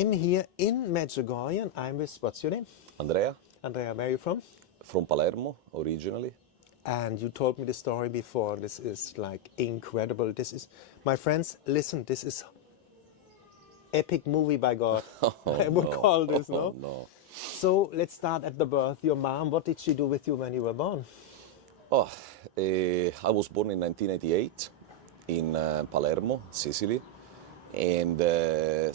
I'm here in Medjugorje and I'm with, what's your name? Andrea, Andrea, where are you from? from Palermo originally. And you told me the story before. This is like incredible. This is, my friends, listen, this is epic movie by God. I would call this, no? No. So let's start at the birth. Your mom, what did she do with you when you were born? I was born in 1988 in Palermo, Sicily, and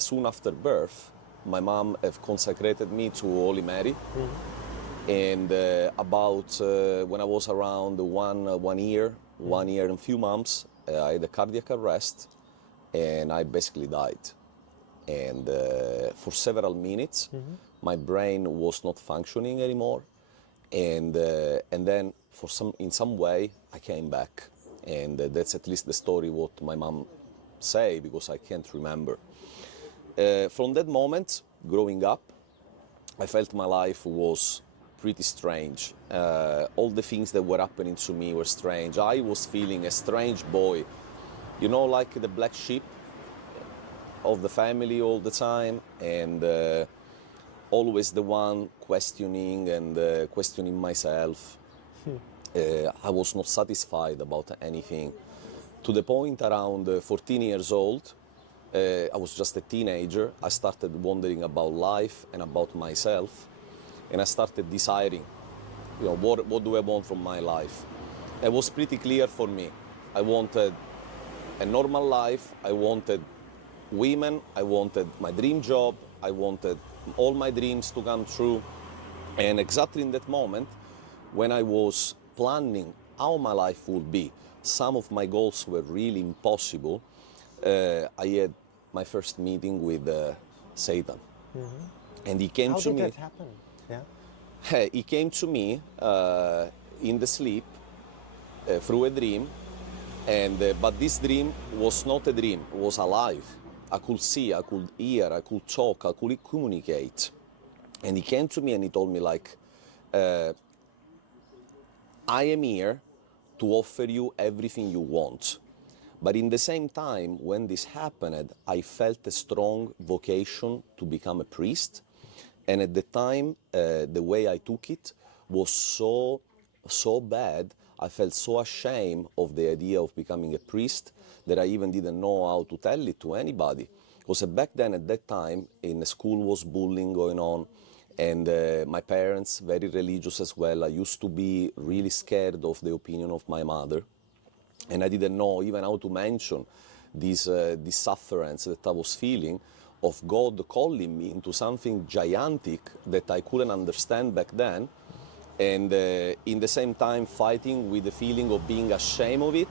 soon after birth, my mom have consecrated me to Holy Mary. And about when I was around one year and a few months, I had a cardiac arrest, and I basically died. And for several minutes, my brain was not functioning anymore, and then in some way I came back, and that's at least the story what my mom say, because I can't remember. From that moment, growing up, I felt my life was pretty strange. All the things that were happening to me were strange. I was feeling a strange boy, you know, like the black sheep of the family all the time, and always the one questioning and questioning myself. I was not satisfied about anything, to the point around 14 years old, I was just a teenager. I started wondering about life and about myself, and I started deciding, you know, what do I want from my life? It was pretty clear for me. I wanted a normal life, I wanted women, I wanted my dream job, I wanted all my dreams to come true. And exactly in that moment, when I was planning how my life would be, some of my goals were really impossible. I had my first meeting with Satan. And he came to me. How did that happen? Yeah. He came to me in the sleep through a dream, and but this dream was not a dream, it was alive. I could see, I could hear, I could talk, I could communicate. And he came to me and he told me, like, I am here to offer you everything you want. But in the same time, when this happened, I felt a strong vocation to become a priest. And at the time, the way I took it was so bad. I felt so ashamed of the idea of becoming a priest that I even didn't know how to tell it to anybody. Because back then, at that time, in the school was bullying going on, and my parents, very religious as well. I used to be really scared of the opinion of my mother, and I didn't know even how to mention this sufferance that I was feeling, of God calling me into something gigantic that I couldn't understand back then, and in the same time fighting with the feeling of being ashamed of it,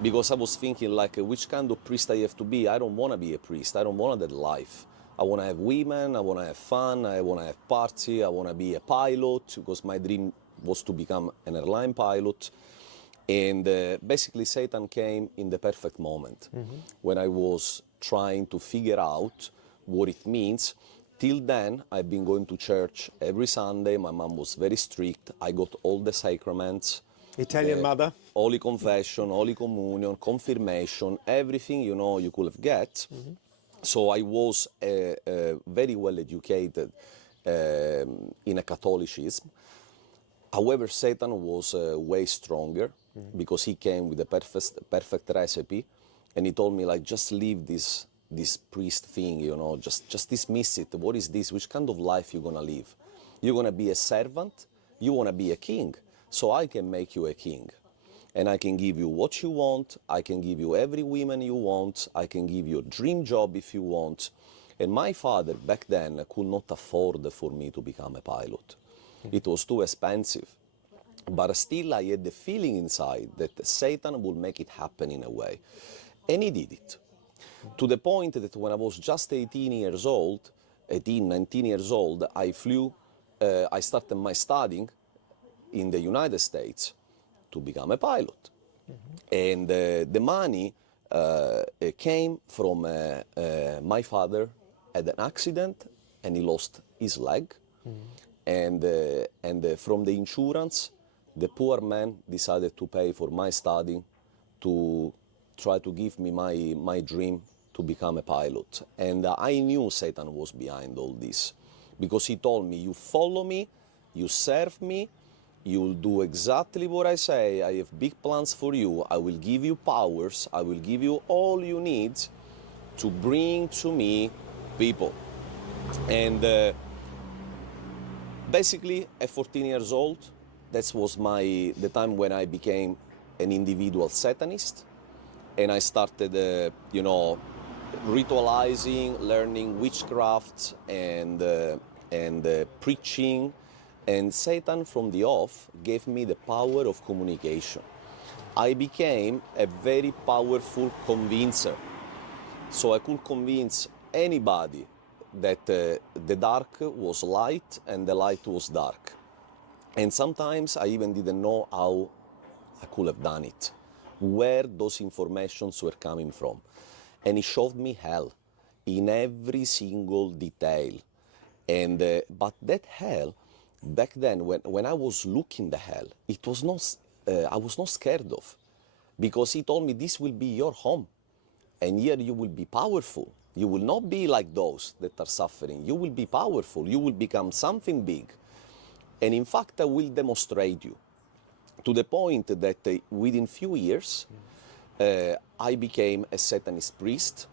because I was thinking, like, which kind of priest I have to be? I don't want to be a priest. I don't want that life. I want to have women, I want to have fun, I want to have party, I want to be a pilot, because my dream was to become an airline pilot. And basically Satan came in the perfect moment, when I was trying to figure out what it means. Till then, I've been going to church every Sunday. My mom was very strict. I got all the sacraments. Italian mother. Holy confession, Holy communion, confirmation, everything, you know, you could have get. So I was very well educated in a Catholicism. However, Satan was way stronger, because he came with a perfect recipe, and he told me, like, just leave this priest thing, you know, just dismiss it. What is this? Which kind of life you're gonna live? You're gonna be a servant? You wanna be a king? So I can make you a king, and I can give you what you want. I can give you every woman you want. I can give you a dream job if you want. And my father back then could not afford for me to become a pilot. It was too expensive. But still I had the feeling inside that Satan would make it happen in a way. And he did it. To the point that when I was just 19 years old, I started my studying in the United States to become a pilot. And the money came from my father had an accident and he lost his leg. And from the insurance, the poor man decided to pay for my studying, to try to give me my dream to become a pilot. And I knew Satan was behind all this, because he told me, you follow me, you serve me, you'll do exactly what I say, I have big plans for you, I will give you powers, I will give you all you need to bring to me people. And basically, at 14 years old, that was the time when I became an individual Satanist, and I started, ritualizing, learning witchcraft, and preaching. And Satan, from the off, gave me the power of communication. I became a very powerful convincer. So I could convince anybody that the dark was light and the light was dark. And sometimes I even didn't know how I could have done it, where those informations were coming from. And he showed me hell in every single detail. And but that hell, back then, when I was looking the hell, it was not, I was not scared of, because he told me this will be your home, and here you will be powerful. You will not be like those that are suffering. You will be powerful. You will become something big. And in fact, I will demonstrate you, to the point that within few years, I became a Satanist priest,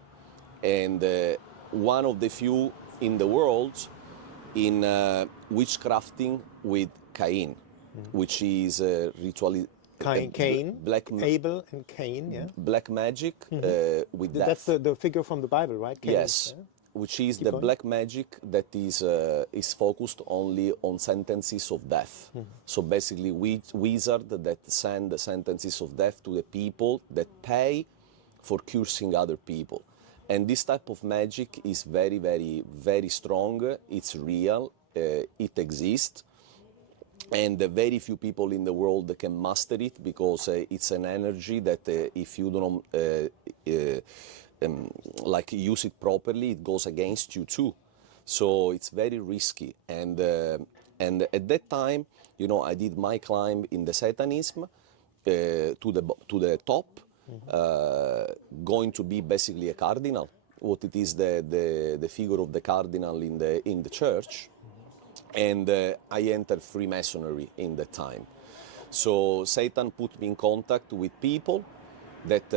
and one of the few in the world in witchcrafting with Cain, which is ritual. Cain, Abel and Cain, yeah. Black magic with death. That's the figure from the Bible, right? Cain, yes, yeah? Which is the black magic that is focused only on sentences of death. So basically, wizard that send the sentences of death to the people that pay for cursing other people. And this type of magic is very, very, very strong. It's real. It exists. And very few people in the world can master it, because it's an energy that if you don't like use it properly, it goes against you too. So it's very risky. And at that time, I did my climb in the Satanism to the top. Going to be basically a cardinal, what it is the figure of the cardinal in the church, and I entered Freemasonry in that time. So Satan put me in contact with people that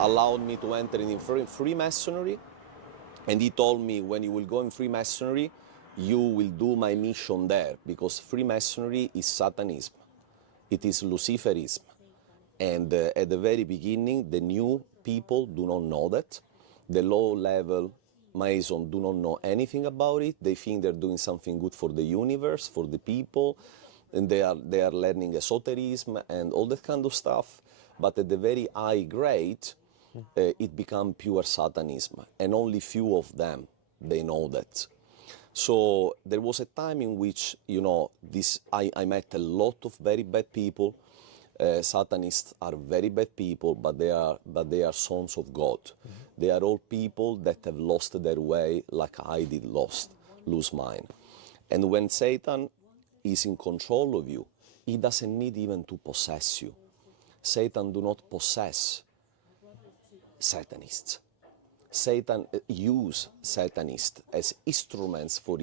allowed me to enter in Freemasonry, and he told me, when you will go in Freemasonry, you will do my mission there, because Freemasonry is Satanism, it is Luciferism. And at the very beginning, the new people do not know that. The low-level Mason do not know anything about it. They think they're doing something good for the universe, for the people, and they are learning esotericism and all that kind of stuff. But at the very high grade, it becomes pure Satanism, and only few of them, they know that. So there was a time in which, I met a lot of very bad people. Satanists are very bad people, but they are sons of God. They are all people that have lost their way, like I did lose mine. And when Satan is in control of you, he doesn't need even to possess you. Satan do not possess Satanists. Satan use Satanists as instruments for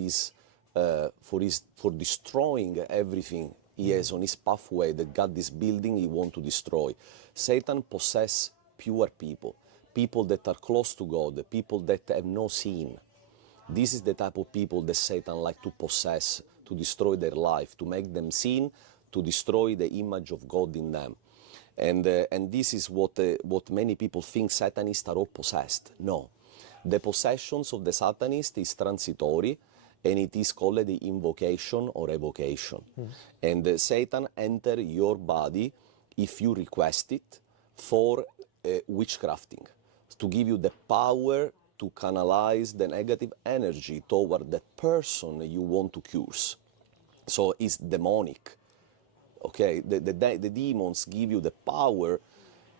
destroying everything he has on his pathway that God is building, he wants to destroy. Satan possesses pure people, people that are close to God, people that have no sin. This is the type of people that Satan likes to possess, to destroy their life, to make them sin, to destroy the image of God in them. And this is what many people think Satanists are all possessed. No. The possessions of the Satanist is transitory, and it is called the invocation or evocation. And Satan enter your body if you request it for witchcrafting, to give you the power to canalize the negative energy toward the person you want to curse. So it's demonic. Okay, the demons give you the power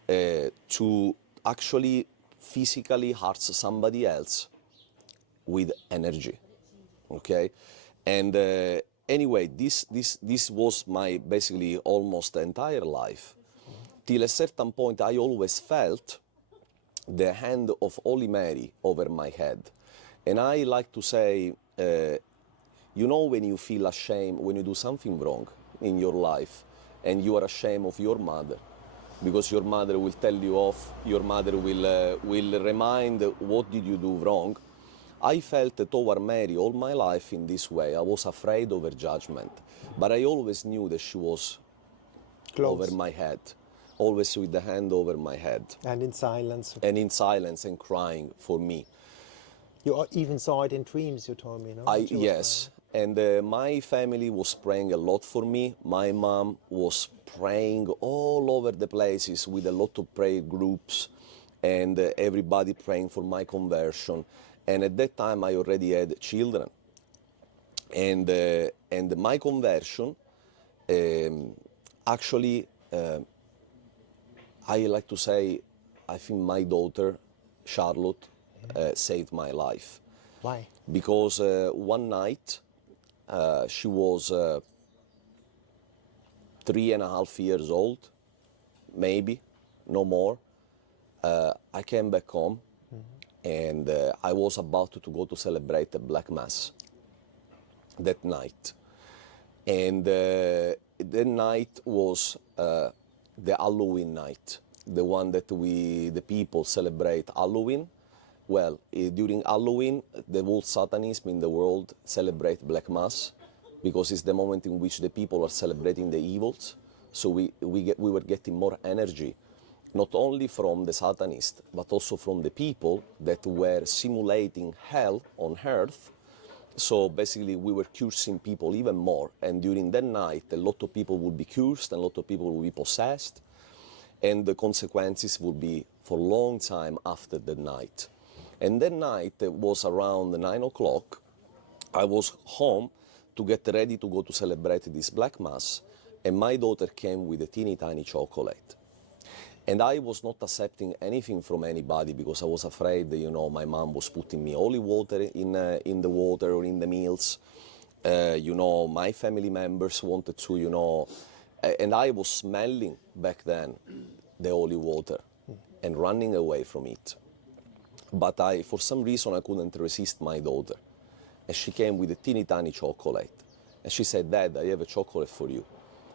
to actually physically hurt somebody else with energy. Okay, and anyway, this was my basically almost entire life. Till a certain point, I always felt the hand of Holy Mary over my head. And I like to say, you know, when you feel ashamed, when you do something wrong in your life, and you are ashamed of your mother, because your mother will tell you off, your mother will remind what did you do wrong. I felt toward Mary all my life in this way. I was afraid of her judgment, but I always knew that she was Close. over my head, always with the hand over my head. And in silence. And in silence and crying for me. You even saw it in dreams, you told me, no? That she was Yes, and my family was praying a lot for me. My mom was praying all over the places with a lot of prayer groups, and everybody praying for my conversion. And at that time, I already had children. And my conversion, actually, I like to say, I think my daughter, Charlotte, saved my life. Why? Because one night, she was 3.5 years old, maybe, no more. I came back home, and I was about to go to celebrate the Black Mass that night. And that night was the Halloween night, the one that the people celebrate Halloween. Well, during Halloween, the whole Satanism in the world celebrate Black Mass, because it's the moment in which the people are celebrating the evils. So we were getting more energy, not only from the Satanists, but also from the people that were simulating hell on earth. So basically, we were cursing people even more. And during that night, a lot of people would be cursed, and a lot of people would be possessed. And the consequences would be for a long time after that night. And that night, it was around 9 o'clock. I was home to get ready to go to celebrate this Black Mass, and my daughter came with a teeny tiny chocolate. And I was not accepting anything from anybody, because I was afraid that, you know, my mom was putting me holy water in the water or in the meals. You know, my family members wanted to, you know, and I was smelling back then the holy water and running away from it. But for some reason, I couldn't resist my daughter. And she came with a teeny tiny chocolate. And she said, "Dad, I have a chocolate for you."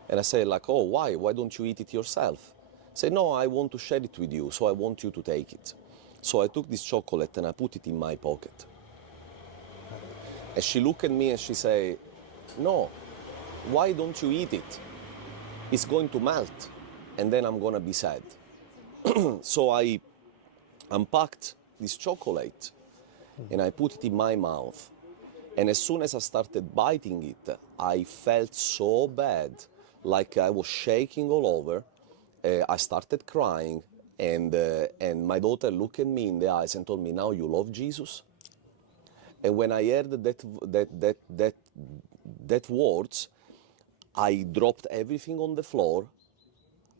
And I said, like, "Oh, why? Why don't you eat it yourself?" I said, "No, I want to share it with you, so I want you to take it." So I took this chocolate and I put it in my pocket. And she looked at me and she said, "No, why don't you eat it? It's going to melt, and then I'm gonna be sad." So I unpacked this chocolate and I put it in my mouth. And as soon as I started biting it, I felt so bad, like I was shaking all over. I started crying, and my daughter looked at me in the eyes and told me, "Now you love Jesus?" And when I heard that words, I dropped everything on the floor.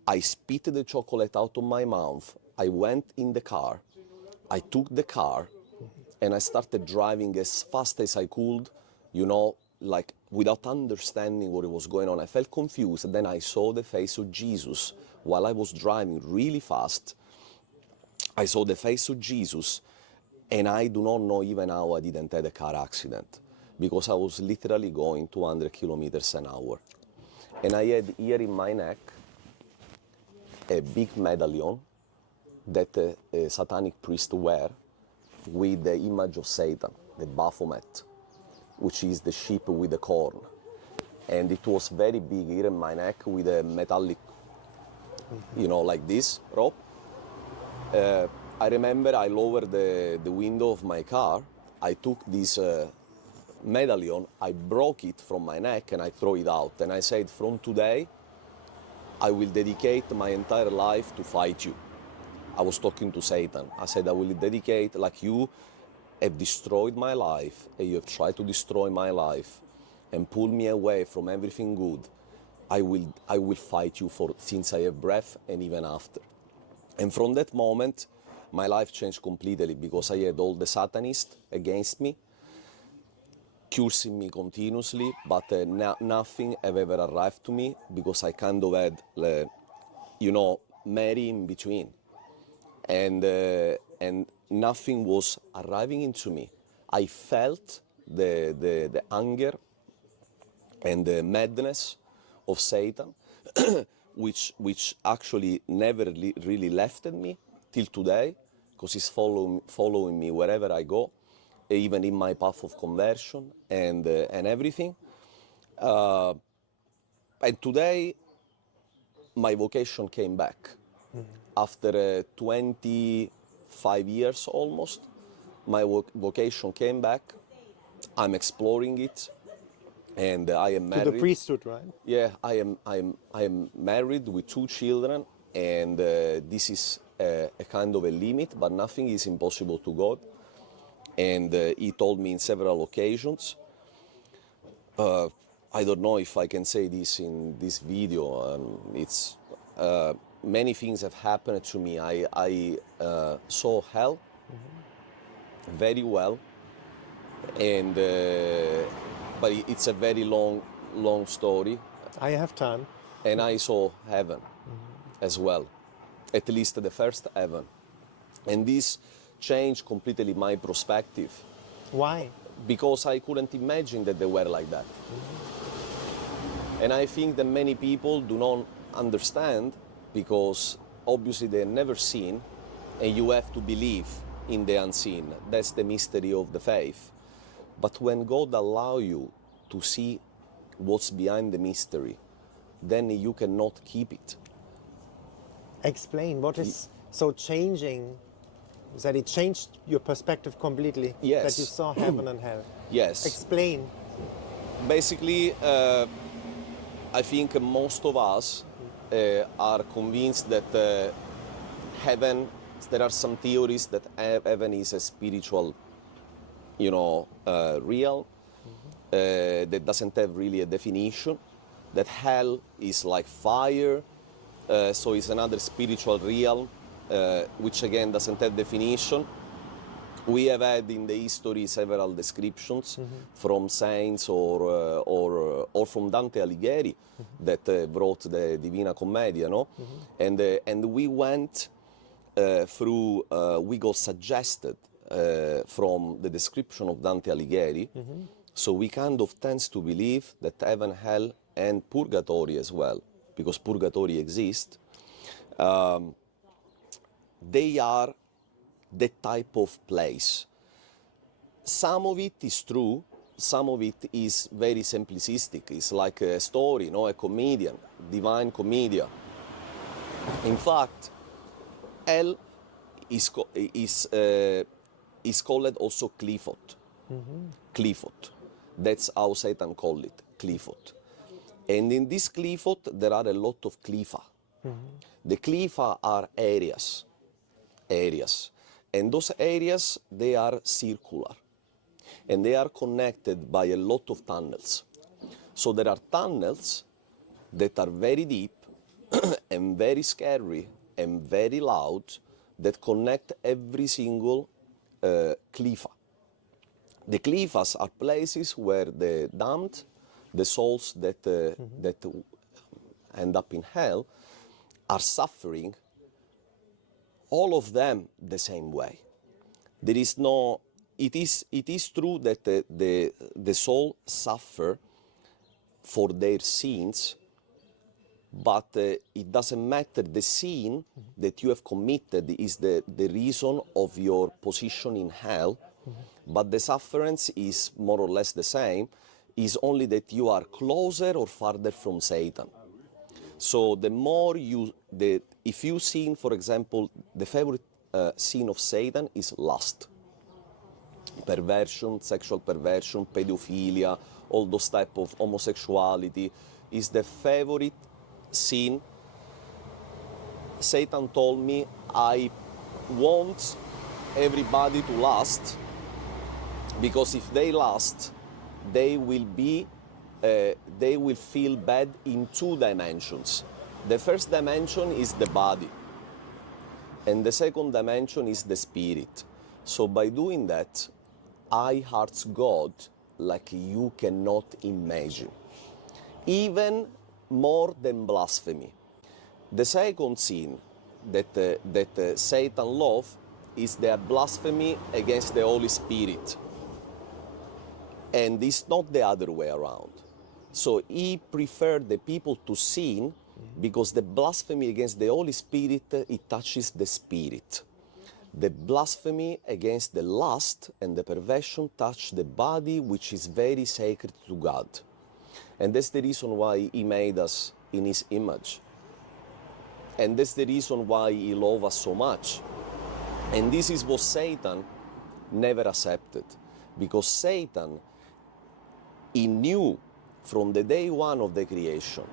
I spit the chocolate out of my mouth. I went in the car. I took the car and I started driving as fast as I could, you know, like without understanding what was going on. I felt confused, and then I saw the face of Jesus while I was driving really fast. I saw the face of Jesus, and I do not know even how I didn't have a car accident, because I was literally going 200 kilometers an hour. And I had here in my neck a big medallion that a satanic priest wear with the image of Satan, the Baphomet, which is the sheep with the corn. And it was very big here in my neck with a metallic, you know, like this rope. I remember I lowered the window of my car. I took this medallion, I broke it from my neck and I throw it out. And I said, "From today, I will dedicate my entire life to fight you." I was talking to Satan. I said, "I will dedicate, like you have destroyed my life, and you have tried to destroy my life and pull me away from everything good. I will fight you for since I have breath and even after." And from that moment, my life changed completely, because I had all the Satanists against me, cursing me continuously, but nothing have ever arrived to me, because I kind of had, you know, Mary in between. and nothing was arriving into me. I felt the anger and the madness of Satan, which actually never really left me till today, because he's following me wherever I go, even in my path of conversion and everything. And today, my vocation came back. After 25 years almost, my vocation came back. I'm exploring it, and I am married. To the priesthood, right? Yeah, I am married with 2 children, and this is a kind of a limit, but nothing is impossible to God. And he told me in several occasions. I don't know if I can say this in this video. It's many things have happened to me. I saw hell very well, and but it's a very long story. I have time. And I saw heaven as well, at least the first heaven, and this changed completely my perspective. Why? Because I couldn't imagine that they were like that. And I think that many people do not understand, because obviously they've never seen, and you have to believe in the unseen. That's the mystery of the faith. But when God allows you to see what's behind the mystery, then you cannot keep it. Explain what is so changing, that it changed your perspective completely. Yes. That you saw heaven and hell. Yes. Explain. Basically, I think most of us are convinced that heaven, there are some theories that heaven is a spiritual, real, that doesn't have really a definition, that hell is like fire, so it's another spiritual realm, which again doesn't have definition. We have had in the history several descriptions from saints or from Dante Alighieri that wrote the Divina Commedia, no? And we went through, we got suggested from the description of Dante Alighieri, so we kind of tend to believe that heaven, hell, and purgatory as well, because purgatory exists, they are that type of place. Some of it is true, some of it is very simplistic. It's like a story, a comedian, divine commedia. In fact, hell is called also Clifford. Clifford. That's how Satan called it, Clifford. And in this Clifford, there are a lot of cliffa. The cliffa are areas. And those areas, they are circular. And they are connected by a lot of tunnels. So there are tunnels that are very deep and very scary and very loud that connect every single cliffa. The cliffas are places where the damned, the souls that end up in hell, are suffering, all of them the same way. There is no, it is true that the soul suffer for their sins, but it doesn't matter. The sin that you have committed is the reason of your position in hell, but the sufferance is more or less the same, is only that you are closer or farther from Satan. So the more if you sin, for example, the favorite sin of Satan is lust, perversion, sexual perversion, pedophilia, all those type of homosexuality is the favorite sin. Satan told me, I want everybody to lust, because if they lust, they will feel bad in 2 dimensions. The first dimension is the body, and the second dimension is the spirit. So by doing that, I hurt God like you cannot imagine, even more than blasphemy. The second sin that Satan love is the blasphemy against the Holy Spirit. And it's not the other way around. So he preferred the people to sin because the blasphemy against the Holy Spirit, it touches the spirit. The blasphemy against the lust and the perversion touch the body, which is very sacred to God. And that's the reason why he made us in his image. And that's the reason why he loves us so much. And this is what Satan never accepted. Because Satan, he knew from the day one of the creation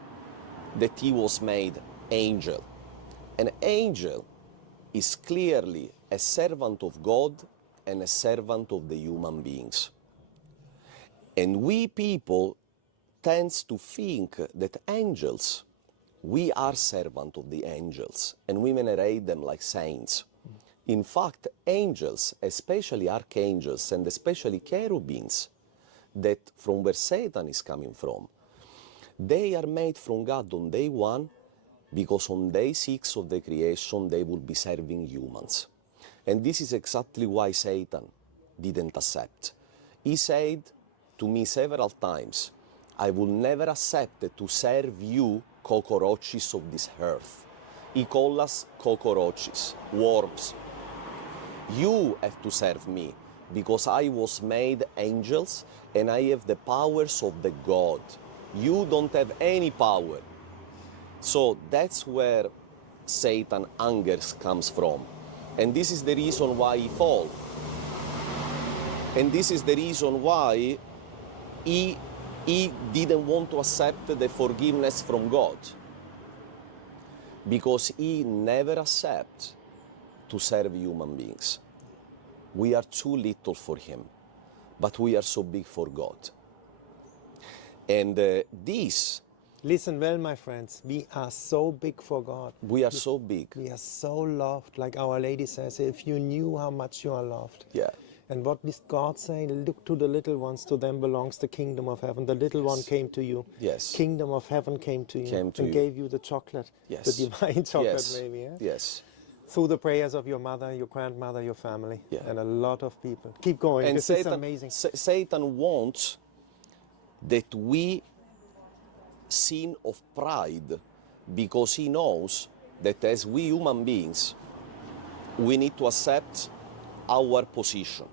that he was made angel. An angel is clearly a servant of God and a servant of the human beings. And we people tends to think that angels, we are servant of the angels, and we venerate them like saints. In fact, angels, especially archangels and especially cherubims, that from where Satan is coming from, they are made from God on day one, because on day 6 of the creation they will be serving humans. And this is exactly why Satan didn't accept. He said to me several times, I will never accept to serve you cockroaches of this earth. He called us cockroaches, worms. You have to serve me, because I was made angels and I have the powers of the God. You don't have any power. So that's where Satan anger comes from. And this is the reason why he fall. And this is the reason why he didn't want to accept the forgiveness from God. Because he never accepts to serve human beings. We are too little for him, but we are so big for God. And this... Listen well, my friends, we are so big for God. We are so big. We are so loved, like Our Lady says, if you knew how much you are loved. Yeah. And what does God say? Look to the little ones, to them belongs the kingdom of heaven. The little one came to you. Yes. Kingdom of heaven came to you and gave you the chocolate, yes. the divine chocolate, yes. maybe. Yeah? Yes. Through the prayers of your mother, your grandmother, your family, and a lot of people. Keep going, and this Satan, is amazing. Satan wants that we sin of pride, because he knows that as we human beings, we need to accept our position.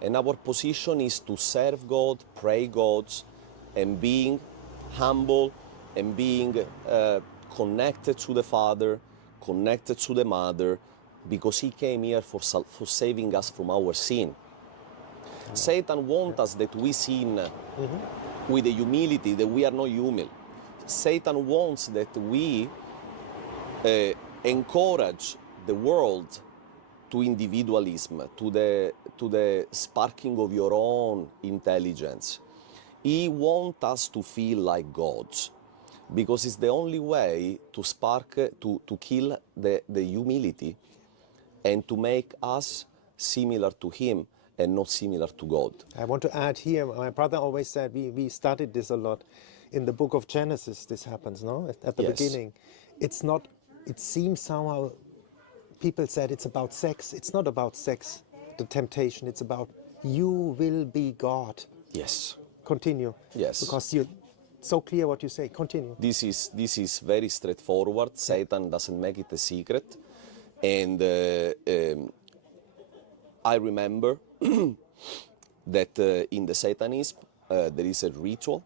And our position is to serve God, pray God, and being humble and being connected to the Father, connected to the Mother, because he came here for saving us from our sin. Satan wants us that we sin with the humility, that we are not humble. Satan wants that we encourage the world to individualism, to the sparking of your own intelligence. He wants us to feel like gods, because it's the only way to spark, to kill the humility and to make us similar to him and not similar to God. I want to add here, my brother always said, we studied this a lot. In the book of Genesis, this happens, no? At the beginning. It's not, it seems somehow, people said it's about sex. It's not about sex, the temptation. It's about you will be God. Yes. Continue. Yes. Because you're so clear what you say. Continue. This is very straightforward. Satan doesn't make it a secret. And I remember that in the Satanism, there is a ritual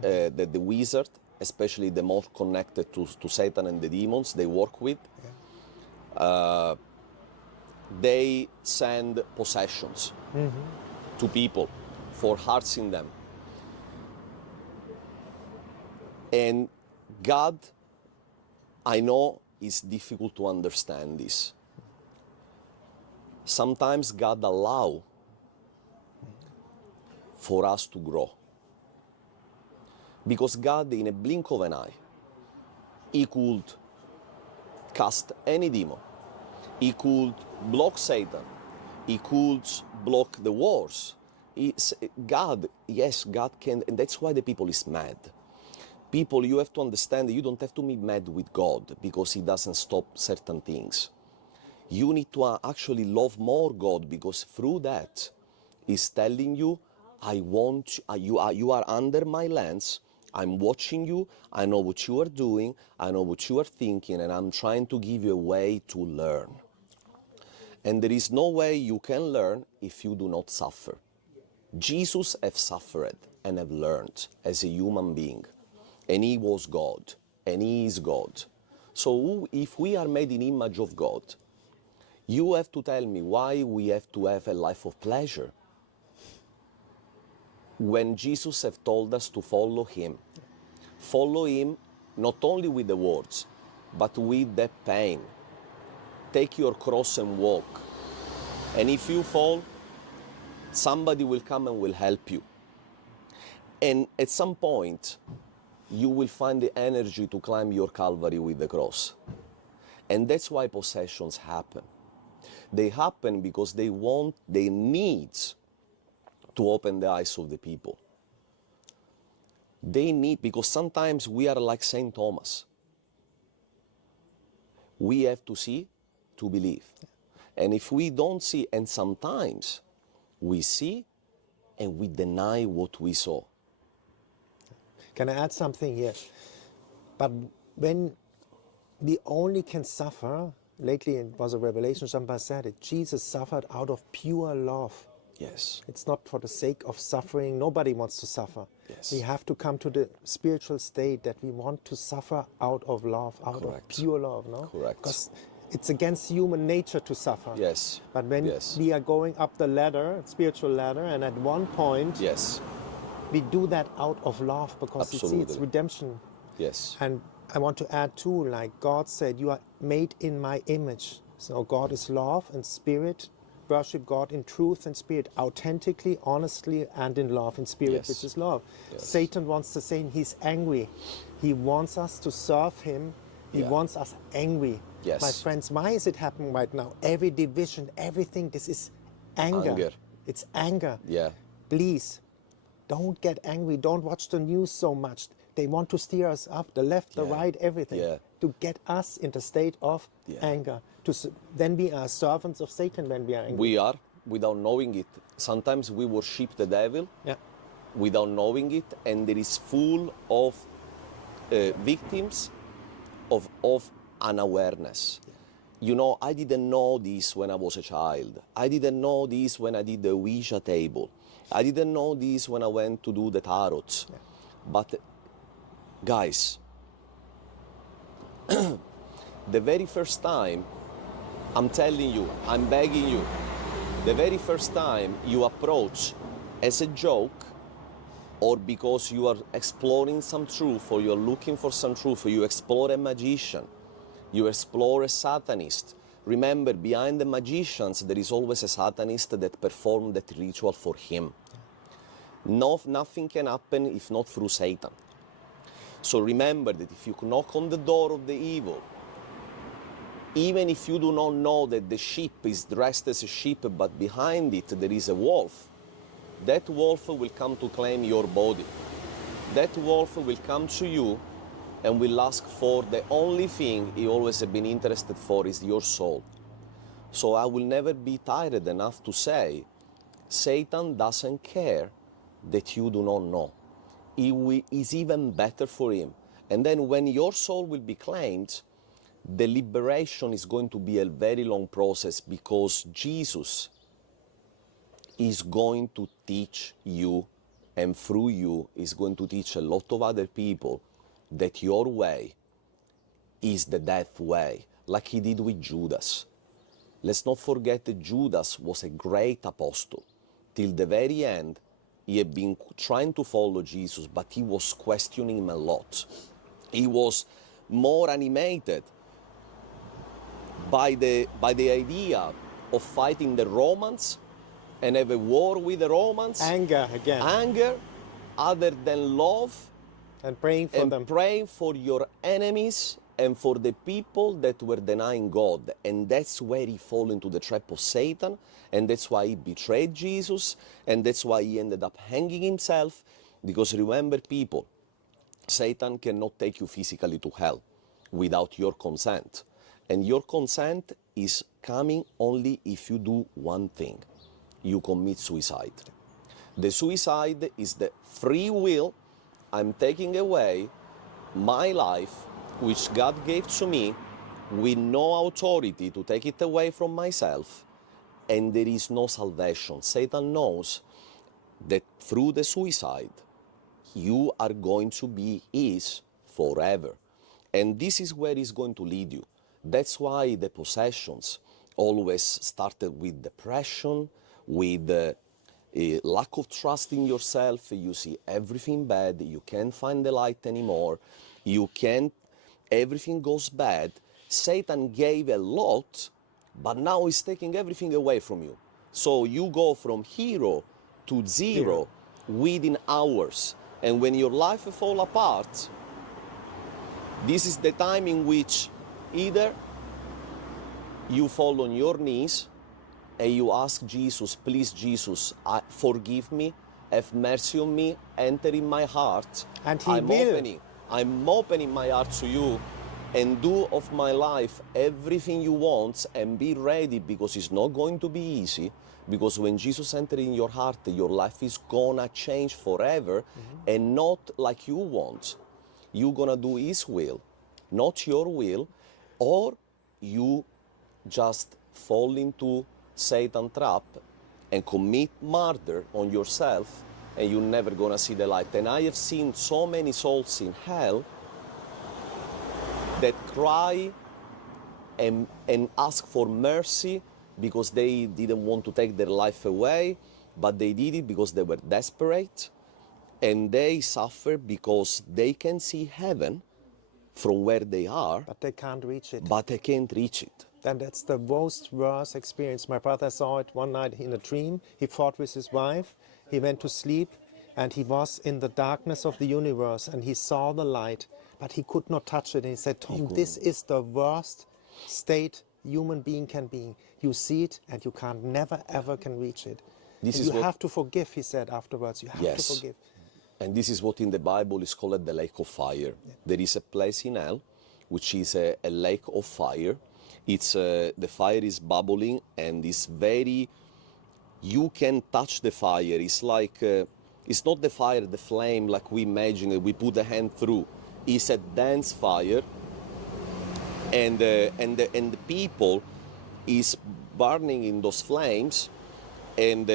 that the wizard, especially the more connected to Satan and the demons they work with, they send possessions to people for hurting them. And God, I know it's difficult to understand this. Sometimes God allows for us to grow. Because God, in a blink of an eye, he could cast any demon. He could block Satan. He could block the wars. God can, and that's why the people is mad. People, you have to understand that you don't have to be mad with God because he doesn't stop certain things. You need to actually love more God, because through that, he's telling you, I want you are under my lens. I'm watching you. I know what you are doing. I know what you are thinking, and I'm trying to give you a way to learn. And there is no way you can learn if you do not suffer. Jesus have suffered and have learned as a human being, and he was God, and he is God. So if we are made in the image of God, you have to tell me why we have to have a life of pleasure when Jesus have told us to follow him. Follow him not only with the words, but with the pain. Take your cross and walk. And if you fall, somebody will come and will help you. And at some point, you will find the energy to climb your Calvary with the cross. And that's why possessions happen. They happen because they need to open the eyes of the people. They need, because sometimes we are like Saint Thomas. We have to see to believe. And if we don't see, and sometimes we see and we deny what we saw. Can I add something here? But when we only can suffer, lately it was a revelation, somebody said it, Jesus suffered out of pure love. Yes. It's not for the sake of suffering. Nobody wants to suffer. Yes. We have to come to the spiritual state that we want to suffer out of love, out of pure love, no? Correct. Because it's against human nature to suffer. Yes. But when we are going up the ladder, spiritual ladder, and at one point, yes, we do that out of love because we see it's redemption. Yes. And I want to add too, like God said, you are made in my image. So God is love and spirit. Worship God in truth and spirit, authentically, honestly, and in love, in spirit, which is love. Yes. Satan wants the same. He's angry. He wants us to serve him. He wants us angry. Yes. My friends, why is it happening right now? Every division, everything, this is anger. It's anger. Yeah. Please, don't get angry. Don't watch the news so much. They want to steer us up, the left, the right, everything, to get us in the state of anger. Then we are servants of Satan when we are angry. We are, without knowing it. Sometimes we worship the devil without knowing it, and there is full of victims of unawareness. You know, I didn't know this when I was a child. I didn't know this when I did the Ouija table. I didn't know this when I went to do the tarot. But guys, the very first time, I'm telling you, I'm begging you, the very first time you approach as a joke, or because you are exploring some truth, or you're looking for some truth, or you explore a magician, you explore a satanist, remember, behind the magicians there is always a satanist that performed that ritual for him. Nothing can happen if not through Satan. So remember that if you knock on the door of the evil, even if you do not know that the sheep is dressed as a sheep, but behind it there is a wolf, that wolf will come to claim your body. That wolf will come to you and will ask for the only thing he always has been interested for, is your soul. So I will never be tired enough to say, Satan doesn't care that you do not know. It is even better for him. And then when your soul will be claimed, the liberation is going to be a very long process, because Jesus is going to teach you, and through you is going to teach a lot of other people that your way is the death way, like he did with Judas. Let's not forget that Judas was a great apostle. Till the very end, he had been trying to follow Jesus, but he was questioning him a lot. He was more animated by the idea of fighting the Romans and have a war with the Romans. Anger again. Anger, other than love. And praying for them. Praying for your enemies and for the people that were denying God. And that's where he fell into the trap of Satan. And that's why he betrayed Jesus. And that's why he ended up hanging himself. Because remember, people, Satan cannot take you physically to hell without your consent. And your consent is coming only if you do one thing. You commit suicide. The suicide is the free will. I'm taking away my life, which God gave to me, with no authority to take it away from myself, and there is no salvation. Satan knows that through the suicide, you are going to be his forever. And this is where he's going to lead you. That's why the possessions always started with depression, with a lack of trust in yourself. You see everything bad, you can't find the light anymore, everything goes bad. Satan gave a lot, but now he's taking everything away from you. So you go from hero to zero within hours. And when your life falls apart, this is the time in which either you fall on your knees and you ask Jesus, please Jesus, forgive me, have mercy on me, enter in my heart. And he will. I'm opening my heart to you, and do of my life everything you want, and be ready, because it's not going to be easy. Because when Jesus enters in your heart, your life is gonna change forever, and not like you want. You're gonna do his will, not your will, or you just fall into Satan's trap and commit murder on yourself, and you're never gonna see the light. And I have seen so many souls in hell that cry and ask for mercy because they didn't want to take their life away, but they did it because they were desperate, and they suffer because they can see heaven from where they are, but they can't reach it. But they can't reach it. And that's the most worst experience. My brother saw it one night in a dream. He fought with his wife. He went to sleep, and he was in the darkness of the universe, and he saw the light, but he could not touch it. And he said, Tom, this is the worst state human being can be. You see it, and you can't, never ever can reach it. You have to forgive, he said afterwards. You have to forgive. And this is what in the Bible is called the lake of fire. Yeah. There is a place in hell, which is a lake of fire. It's the fire is bubbling, and it's very, you can touch the fire. It's like, it's not the fire, the flame like we imagine it, we put the hand through. It's a dense fire, and the people is burning in those flames, and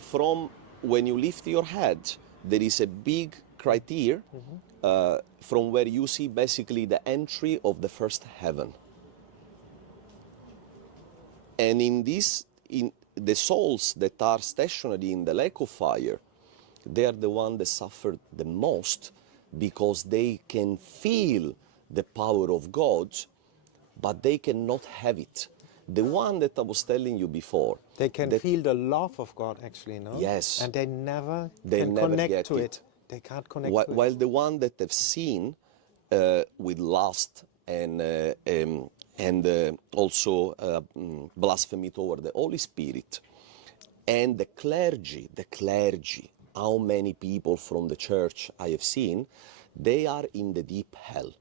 from when you lift your head, there is a big crater from where you see basically the entry of the first heaven. And in the souls that are stationary in the lake of fire, they are the ones that suffer the most, because they can feel the power of God, but they cannot have it. The one that I was telling you before. They can feel the love of God, actually, no? Yes. And they never can connect to it. They can't connect to it. While the one that have seen with lust and also blasphemy toward the Holy Spirit, and the clergy, how many people from the church I have seen, they are in the deep hell,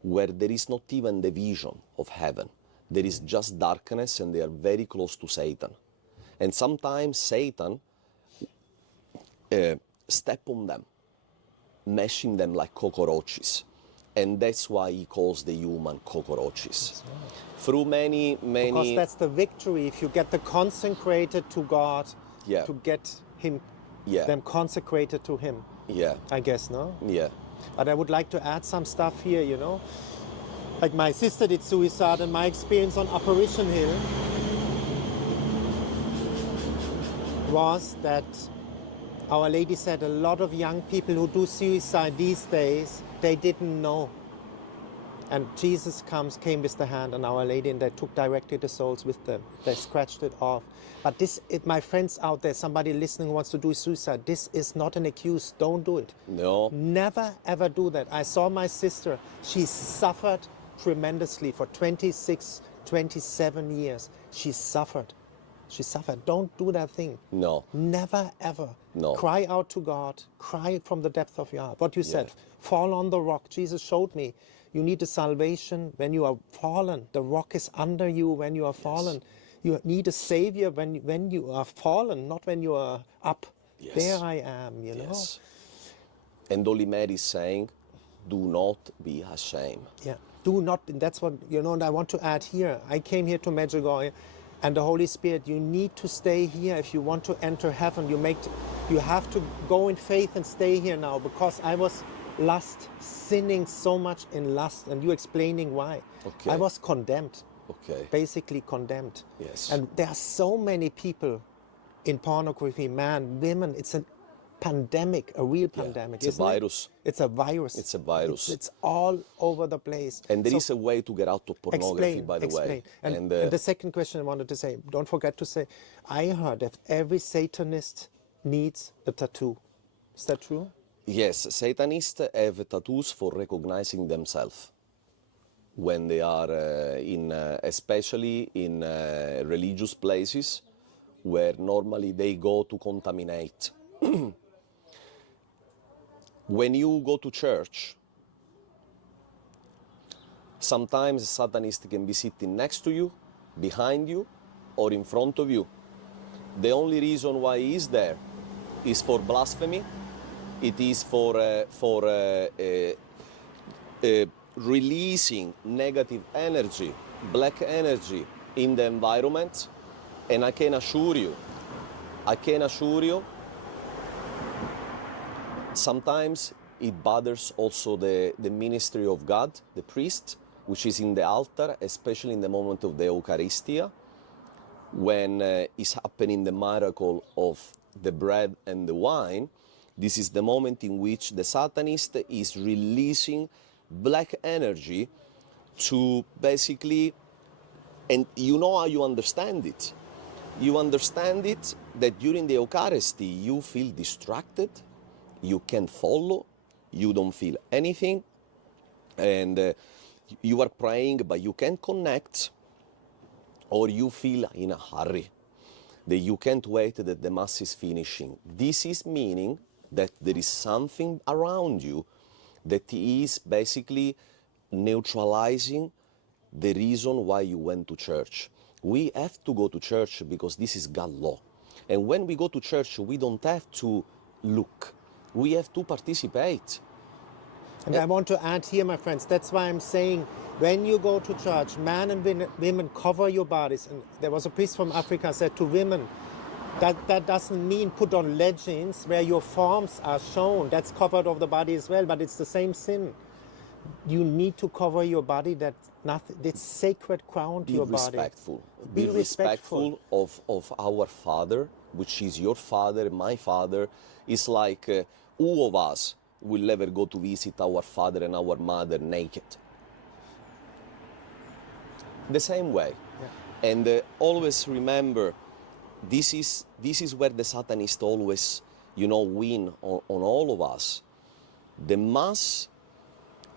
where there is not even the vision of heaven. There is just darkness, and they are very close to Satan. And sometimes Satan step on them, mashing them like cockroaches. And that's why he calls the human cockroaches. Right. Through many... Because that's the victory. If you get the consecrated to God, to get him, them consecrated to him. Yeah. I guess, no? Yeah. But I would like to add some stuff here, you know. Like my sister did suicide, and my experience on Apparition Hill was that Our Lady said a lot of young people who do suicide these days, they didn't know. And Jesus came with the hand on Our Lady, and they took directly the souls with them. They scratched it off. But my friends out there, somebody listening who wants to do suicide, this is not an excuse. Don't do it. No. Never, ever do that. I saw my sister. She suffered tremendously for 26, 27 years. She suffered. She suffered. Don't do that thing. No. Never, ever. No. Cry out to God. Cry from the depth of your heart. What you said, fall on the rock. Jesus showed me. You need a salvation when you are fallen. The rock is under you when you are fallen. You need a savior when you are fallen, not when you are up. Yes. There I am, you know. Yes. And Holy Mary is saying, do not be ashamed. Yeah. Do not, that's what, you know, and I want to add here. I came here to Medjugorje, and the Holy Spirit, you need to stay here if you want to enter heaven. You have to go in faith and stay here now, because I was sinning so much in lust, and you explaining why. Okay. I was condemned. Okay. Basically condemned. Yes. And there are so many people in pornography, man, women. It's a pandemic, a real pandemic. It's a virus. It's a virus. It's a virus. It's all over the place. And there is a way to get out of pornography, by the way. And the second question I wanted to say, don't forget to say, I heard that every Satanist needs a tattoo. Is that true? Yes, Satanists have tattoos for recognizing themselves when they are especially in religious places where normally they go to contaminate. When you go to church, sometimes a Satanist can be sitting next to you, behind you, or in front of you. The only reason why he is there is for blasphemy. It is for releasing negative energy, black energy in the environment. And I can assure you, sometimes it bothers also the ministry of God, the priest, which is in the altar, especially in the moment of the Eucharistia, when is happening the miracle of the bread and the wine. This is the moment in which the Satanist is releasing black energy to basically, and you know how you understand it. You understand it that during the Eucharisty you feel distracted, you can't follow, you don't feel anything, and you are praying but you can't connect, or you feel in a hurry, that you can't wait that the Mass is finishing. This is meaning that there is something around you that is basically neutralizing the reason why you went to church. We have to go to church because this is God's law. And when we go to church, we don't have to look. We have to participate. And I want to add here, my friends, that's why I'm saying, when you go to church, men and women cover your bodies. And there was a priest from Africa said to women, that doesn't mean put on leggings where your forms are shown. That's covered of the body as well, but it's the same sin. You need to cover your body. It's sacred ground to your body. Be respectful of our Father, which is your Father, my Father. It's like who of us will ever go to visit our father and our mother naked? The same way. Yeah. And always remember, this is where the Satanists always, win on all of us. The Mass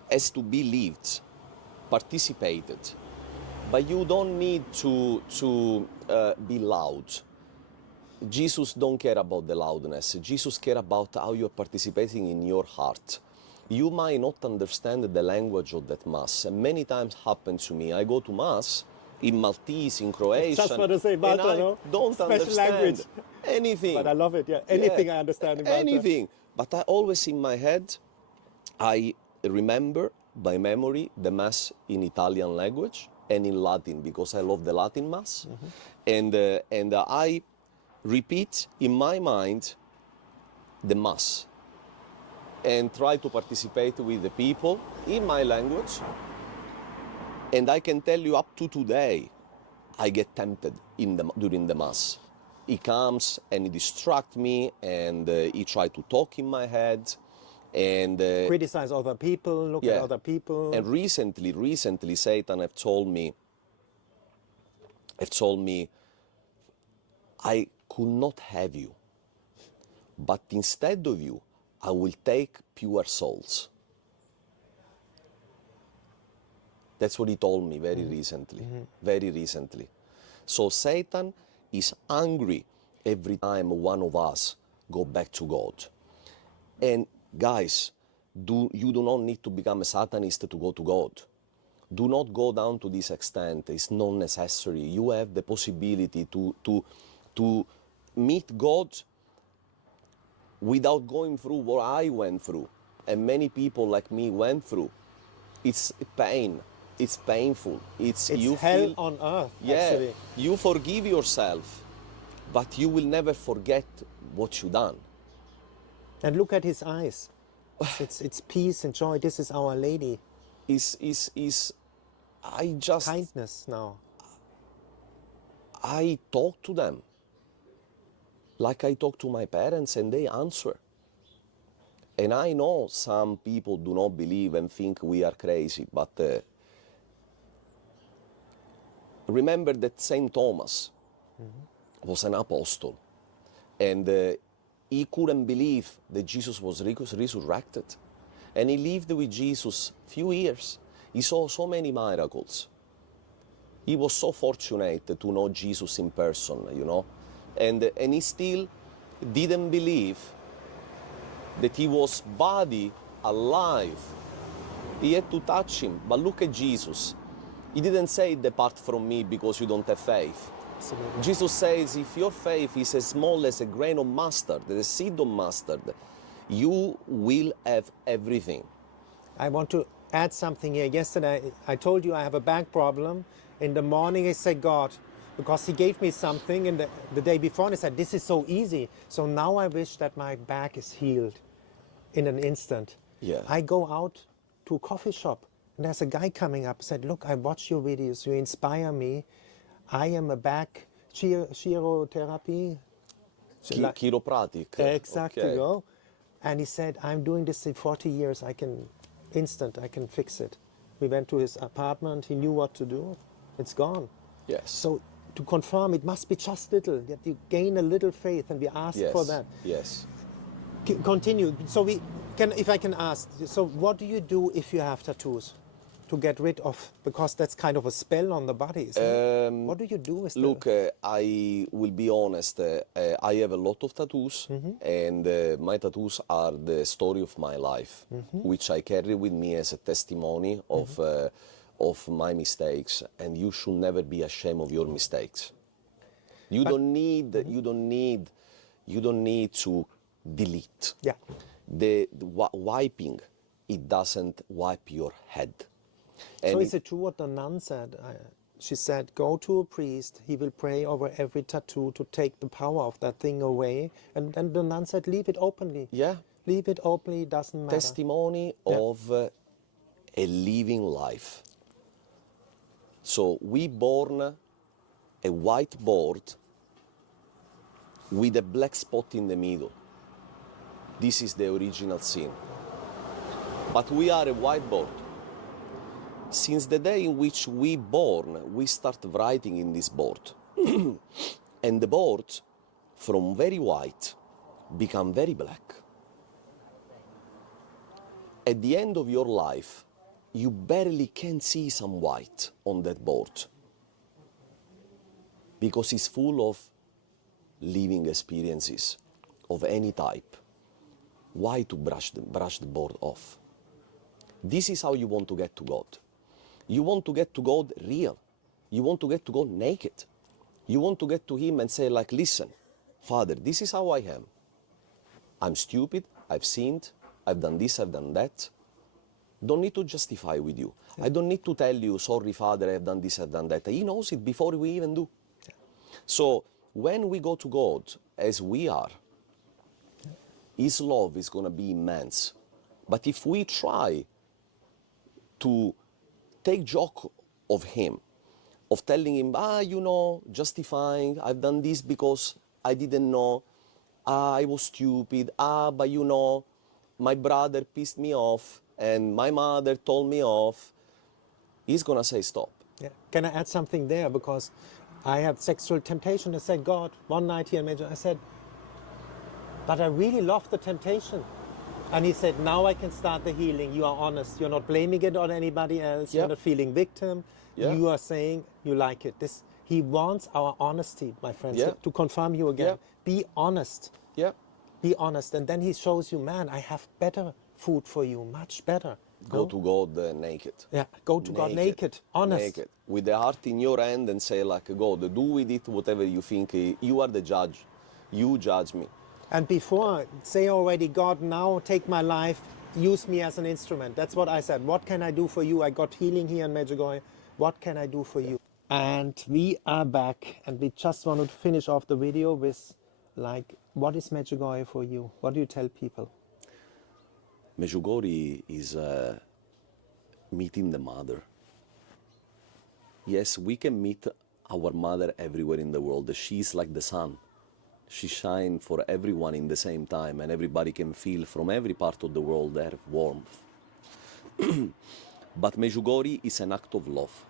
has to be lived, participated, but you don't need to be loud. Jesus don't care about the loudness. Jesus cares about how you're participating in your heart. You might not understand the language of that Mass. And many times happens to me. I go to Mass in Maltese, in Croatian, just want to say Malta, and I don't special understand language. Anything. But I love it, yeah. Anything I understand in Malta. Anything. But I always, in my head, I remember by memory the Mass in Italian language and in Latin, because I love the Latin Mass. Mm-hmm. And I repeat in my mind the Mass and try to participate with the people in my language. And I can tell you, up to today, I get tempted during the Mass. He comes and he distracts me, and he tries to talk in my head, and criticize other people, look at other people. And recently, Satan have told me, I could not have you, but instead of you, I will take pure souls. That's what he told me very recently. So Satan is angry every time one of us go back to God. And guys, you do not need to become a Satanist to go to God. Do not go down to this extent. It's not necessary. You have the possibility to meet God without going through what I went through, and many people like me went through. It's pain. It's painful. It's you hell feel, on earth, yeah, actually. you forgive yourself, but you will never forget what you done. And look at his eyes. It's peace and joy. This is Our Lady. I just Kindness now. I talk to them like I talk to my parents, and they answer. And I know some people do not believe and think we are crazy, but remember that Saint Thomas was an apostle, and he couldn't believe that Jesus was resurrected. And he lived with Jesus few years. He saw so many miracles. He was so fortunate to know Jesus in person, you know. And he still didn't believe that he was body alive. He had to touch him. But look at Jesus. He didn't say, depart from me because you don't have faith. Absolutely. Jesus says, if your faith is as small as a grain of mustard, the seed of mustard, you will have everything. I want to add something here. Yesterday, I told you I have a back problem. In the morning, I said, God, because he gave me something, and the day before, I said, this is so easy. So now I wish that my back is healed in an instant. Yeah. I go out to a coffee shop, and there's a guy coming up, said, look, I watch your videos, you inspire me. I am a back chirotherapy. Chiropractic. Exactly. Okay. Go. And he said, I'm doing this in 40 years. I can fix it. We went to his apartment. He knew what to do. It's gone. Yes. So to confirm, it must be just little, that you gain a little faith, and we ask for that. Yes. Continue. So if I can ask, so what do you do if you have tattoos? To get rid of, because that's kind of a spell on the body, isn't it? What do you do with Look, I will be honest, I have a lot of tattoos, and my tattoos are the story of my life, which I carry with me as a testimony of my mistakes, and you should never be ashamed of your mistakes. You don't need to delete. Yeah. The wiping, it doesn't wipe your head. And So is it true what the nun said? She said, go to a priest, he will pray over every tattoo to take the power of that thing away. And then the nun said, leave it openly. Yeah. Leave it openly, doesn't matter. Testimony of a living life. So we born a white board with a black spot in the middle. This is the original sin. But we are a whiteboard. Since the day in which we born, we start writing in this board. And the board, from very white, become very black. At the end of your life, you barely can see some white on that board, because it's full of living experiences of any type. Why to brush the board off? This is how you want to get to God. You want to get to God real. You want to get to God naked. You want to get to Him and say, like, listen, Father, this is how I am. I'm stupid, I've sinned, I've done this, I've done that. Don't need to justify with you. I don't need to tell you, sorry, Father, I've done this, I've done that. He knows it before we even do. So when we go to God as we are, His love is going to be immense. But if we try to take joke of Him, of telling Him, justifying, I've done this because I didn't know, I was stupid, but my brother pissed me off, and my mother told me off, He's gonna say stop. Yeah. Can I add something there? Because I had sexual temptation. I said, God, one night here in Major, I said, but I really love the temptation. And He said, now I can start the healing. You are honest. You're not blaming it on anybody else. Yeah. You're not feeling victim. Yeah. You are saying you like it. He wants our honesty, my friends. Yeah. To confirm you again, Yeah. be honest. Yeah. Be honest, and then he shows you, man, I have better food for you, much better. Go to God naked. Yeah, go to God naked, honest. Naked. With the heart in your hand and say like, God, do with it whatever you think. You are the judge. You judge me. And before, say already, God, now take my life, use me as an instrument. That's what I said. What can I do for you? I got healing here in Medjugorje. What can I do for you? And we are back, and we just want to finish off the video with, like, what is Medjugorje for you? What do you tell people? Medjugorje is meeting the mother. Yes, we can meet our mother everywhere in the world. She's like the sun. She shines for everyone in the same time, and everybody can feel from every part of the world their warmth. But Medjugorje is an act of love.